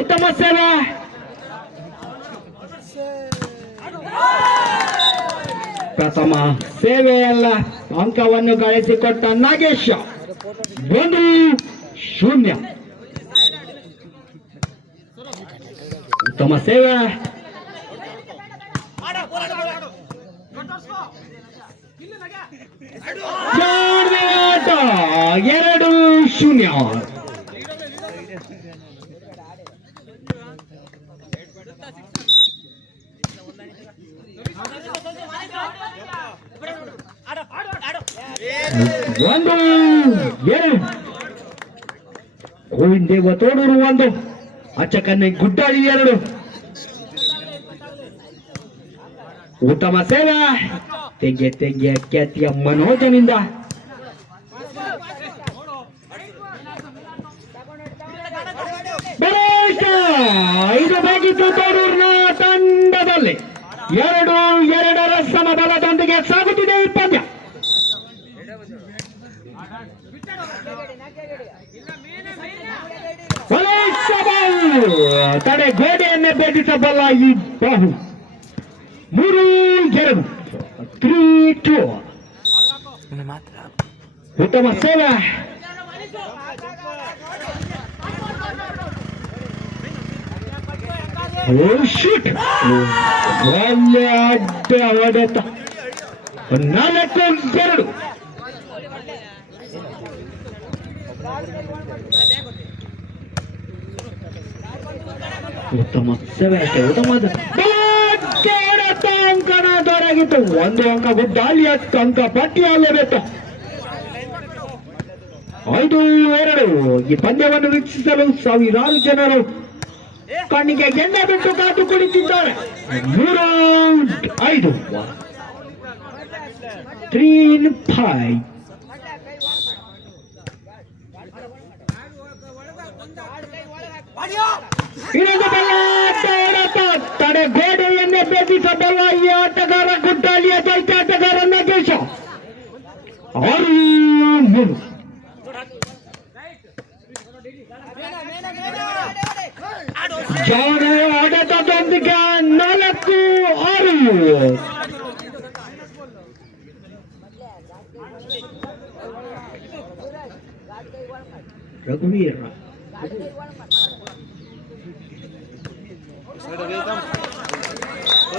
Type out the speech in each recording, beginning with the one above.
ಉತ್ತಮ ಸೇವೆ. ಪ್ರಥಮ ಸೇವೆಯಲ್ಲ ಅಂಕವನ್ನು ಗಳಿಸಿಕೊಟ್ಟ ನಾಗೇಶ 1-0. ಉತ್ತಮ ಸೇವೆ. ಆಟ 2-0. ಗೋವಿಂದ ದೇವ ತೋಡೂರು 1, ಅಚ್ಚಕನ್ನೆ ಗುಡ್ಡಾಳಿ 2. ಉತ್ತಮ ಸೇವೆ. ತೆಗೆ ಖ್ಯಾತಿಯ ಮನೋಜನಿಂದ ಇದು ಬೇಕಿತ್ತು ತೋಡೂರಿನ ತಂಡದಲ್ಲಿ 2-2ರ ಸಮಬಲದೊಂದಿಗೆ ಸಾಗುತ್ತಿದೆ ಈ ಪಂದ್ಯ. ತಡೆ ಗೋಡೆಯನ್ನೇ ಭೇದಿಸಬಲ್ಲ ಈ ಬಾಹು. 3-2. 3-2. ಉತ್ತಮ ಸೇವೆ. ಒಳ್ಳೆ ಅಡ್ಡ ಹೊಡೆತ. 4-2. ಉತ್ತಮ ಸೇವೆ ಅಷ್ಟೇ. ಉತ್ತಮವಾದ ಅಂಕಣ ದೊರಗಿತ್ತು. 1 ಅಂಕ ಗುಡ್ಡಾಲಿ, 10 ಅಂಕ ಪಟ್ಟಿಯಲ್ಲಿರುತ್ತ. 5-2. ಈ ಪಂದ್ಯವನ್ನು ವೀಕ್ಷಿಸಲು ಸಾವಿರಾರು ಜನರು ಕಣ್ಣಿಗೆ ಎಣ್ಣೆ ಬಿಟ್ಟು ಕಾದು ಕುಳಿತಿದ್ದಾರೆ. 3-5. 3-5. ಇನ್ನೊಂದು ಬಲ ತಡೆ ಗೋಡೆಯನ್ನೇ ಭೇದಿಸಬಲ್ಲ ಈ ಆಟಗಾರ ಗುಡ್ಡಾಲಿಯ ದೈತ್ಯ ಆಟಗಾರ ನಾಗೇಶ. 6-3. ಜಾಣ ಆಡತದೊಂದಿಗೆ 4-6. ರಘುವೀರ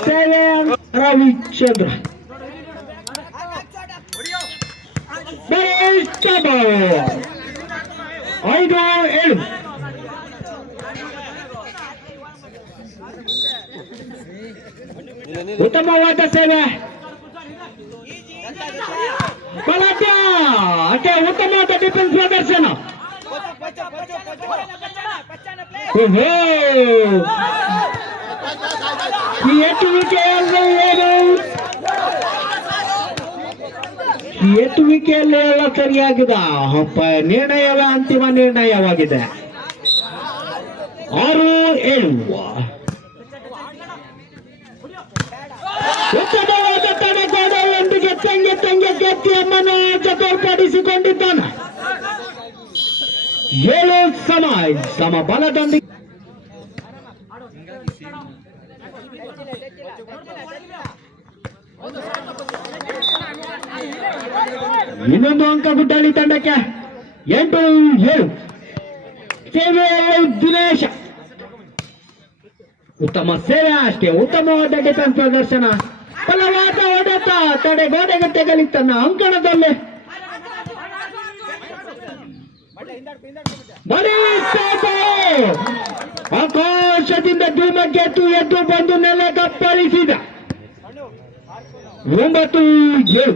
ಸೇವೆ. ರವಿಚಂದ್ರ 5-7. ಉತ್ತಮವಾದ ಸೇವೆ. ಬಲಾಢ್ಯ ಅಷ್ಟೇ. ಉತ್ತಮವಾದ ಡಿಫೆನ್ಸ್ ಪ್ರದರ್ಶನ. ಎತ್ತುವಿಕೆಯಲ್ಲಿ ಎಲ್ಲ ಸರಿಯಾಗಿದೆ. ನಿರ್ಣಯವೇ ಅಂತಿಮ ನಿರ್ಣಯವಾಗಿದೆ. 6-7. ಉತ್ತಮವಾದ ತಡೆಗೋಡೆಯೊಂದಿಗೆ ತಂಗೆ ಗೆದ್ದಿಯಮ್ಮನ್ನು ಚತುರ್ಪಡಿಸಿಕೊಂಡಿದ್ದಾನೆ. 7 ಸಮಬಲದೊಂದಿಗೆ ಇನ್ನೊಂದು ಅಂಕ ಗುಡ್ಡಾಳಿ ತಂಡಕ್ಕೆ. 8-7. ಸೇವೆ ದಿನೇಶ. ಉತ್ತಮ ಸೇವೆ ಅಷ್ಟೇ. ಉತ್ತಮವಾದ ಡಿಫೆನ್ಸ್ ಪ್ರದರ್ಶನ. ಬಲವಾದ ಹೊಡೆತ. ತಡೆ ಗೋಡೆಗೆ ತೆಗಲಿ ತನ್ನ ಅಂಕಣದಲ್ಲಿ. ಆಕಾಶದಿಂದ ಧೂಮಕ್ಕೆ ಎದ್ದು ಬಂದು ನೆಲ ಕಪ್ಪಳಿಸಿದ. 9-7.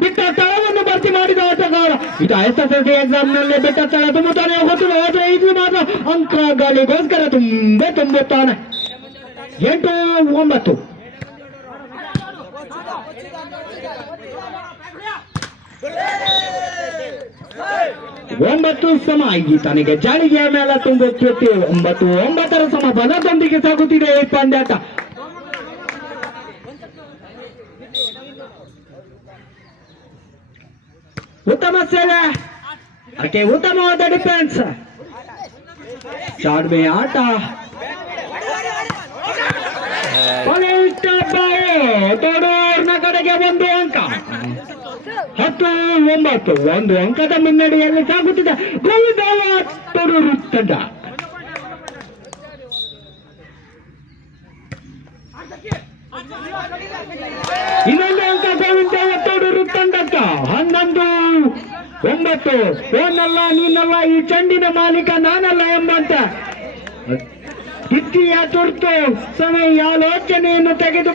ಬಿಟ್ಟ ಸ್ಥಳವನ್ನು ಭರ್ತಿ ಮಾಡಿದ ಆಟಗಾರ. ಇದು SSLC ಎಕ್ಸಾಮ್ ನಲ್ಲಿ ಬಿಟ್ಟ ಸ್ಥಳ ತುಂಬುತ್ತಾನೆ. ಹೋಗುತ್ತದೆ. ಇದು ಮಾತ್ರ ಅಂಕಗಳಿಗೋಸ್ಕರ ತುಂಬುತ್ತಾನೆ. 8-9. 9 ಸಮ. ಈ ತನಗೆ ಜಾಳಿಗೆಯ ಮೇಲೆ ತುಂಬುತ್ತಿತ್ತು 9 ಸಮ ಬಲದೊಂದಿಗೆ ಸಾಗುತ್ತಿದೆ ಈ ಪಂದ್ಯಾಟ. ಉತ್ತಮ ಸೇವೆ, ಅದಕ್ಕೆ ಉತ್ತಮವಾದ ಡಿಫೆನ್ಸ್, ಚಾಡ್ಮೆ ಆಟ. ತೋಡೂರ್ನ ಕಡೆಗೆ 1 ಅಂಕ. 10-9 1 ಅಂಕದ ಮುನ್ನಡೆಯಲ್ಲಿ ಸಾಗುತ್ತಿದೆ ಗೋವಿಂದವ ತೋಡೂರು ತಂಡ. ಇನ್ನೊಂದು ಅಂಕ ಗೋವಿಂದವ ತೋಡೂರು ತಂಡಕ್ಕ. 11-9. ಓನಲ್ಲ ನೀನಲ್ಲ, ಈ ಚೆಂಡಿನ ಮಾಲೀಕ ನಾನಲ್ಲ ಎಂಬಂತೆ ದ್ವಿತೀಯ ತುರ್ತು ಸಮಯ ಆಲೋಚನೆಯನ್ನು ತೆಗೆದು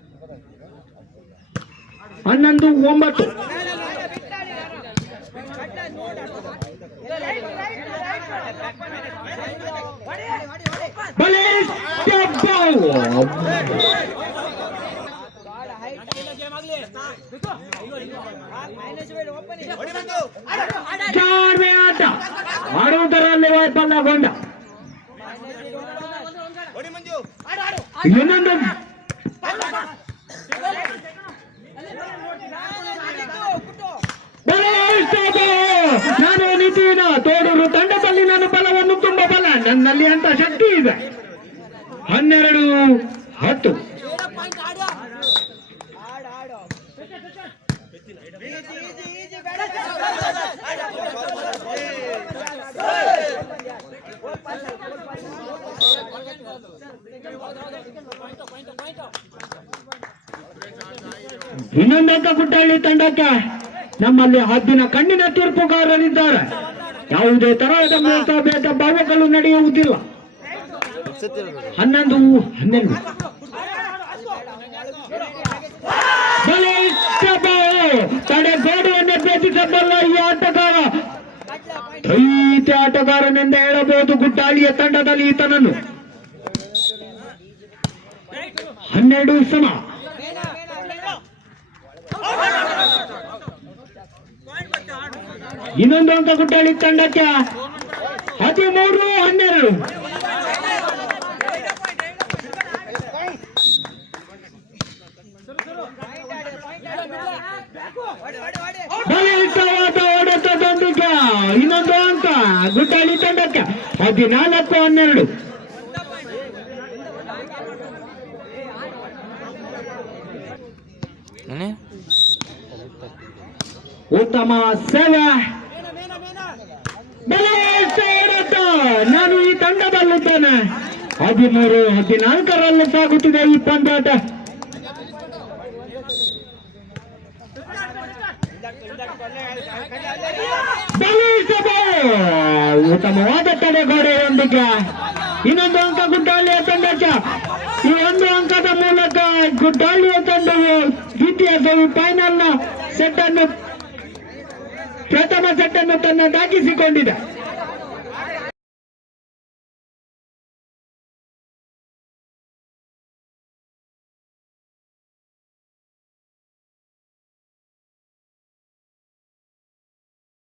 11-9. ಚಾರ್ಮೆ ಆಟ ಆಡುವುದರಲ್ಲಿ ವೈಫಲ್ಯಗೊಂಡ. ಇನ್ನೊಂದು ನಾನು ನಿತಿನ ತೋಡೂರು ತಂಡದಲ್ಲಿ ನಾನು ಬಲವನ್ನು ತುಂಬಾ ಬಲ ನನ್ನಲ್ಲಿ ಅಂತ ಶಕ್ತಿ ಇದೆ. 12-10. ಇನ್ನೊಂದು ಅಂಕ ಗುಡ್ಡಹಳ್ಳಿ ತಂಡಕ್ಕೆ. ನಮ್ಮಲ್ಲಿ ಹದ್ದಿನ ಕಣ್ಣಿನ ತೀರ್ಪುಗಾರರಿದ್ದಾರೆ. ಯಾವುದೇ ತರಹದ ಭೇದ ಭಾವಗಳು ನಡೆಯುವುದಿಲ್ಲ. 11-12. ತಡೆಗೋಡೆಯನ್ನು ಭೇದಿಸಬಲ್ಲ ಈ ಆಟಗಾರ ದೈತ್ಯ ಆಟಗಾರನೆಂದು ಹೇಳಬಹುದು ಗುಡ್ಡಹಳ್ಳಿಯ ತಂಡದಲ್ಲಿ ಈತನನ್ನು. 12 ಸಮ. ಇನ್ನೊಂದು ಅಂಕ ಗುಡ್ಡಹಳ್ಳಿ ತಂಡಕ್ಕೆ. 13-12. ಬಲಿಷ್ಠವಾದ ಹೊಡೆತದೊಂದಿಗೆ ಇನ್ನೊಂದು ಅಂಕ ಗುಡ್ಡಹಳ್ಳಿ ತಂಡಕ್ಕೆ. 14-12. ಉತ್ತಮ ಸೇವೆ, ಬಲಿಷ್ಠ ಹೊಡೆತ. ನಾನು ಈ ತಂಡದಲ್ಲಿದ್ದೇನೆ. 13-14 ಸಾಗುತ್ತಿದೆ ಈ ಪಂದ್ಯಾಟ. ಉತ್ತಮವಾದ ತಡೆಗೋಡೆಯೊಂದಿಗೆ ಇನ್ನೊಂದು ಅಂಕ ಗುಡ್ಡಹಳ್ಳಿಯ ತಂಡಕ್ಕೆ. ಈ 1 ಅಂಕದ ಮೂಲಕ ಗುಡ್ಡಹಳ್ಳಿಯ ತಂಡವು ದ್ವಿತೀಯ ಸೆಮಿಫೈನಲ್ನ ಪ್ರಥಮ ಸೆಟ್ ಅನ್ನು ತನ್ನದಾಗಿಸಿಕೊಂಡಿದೆ.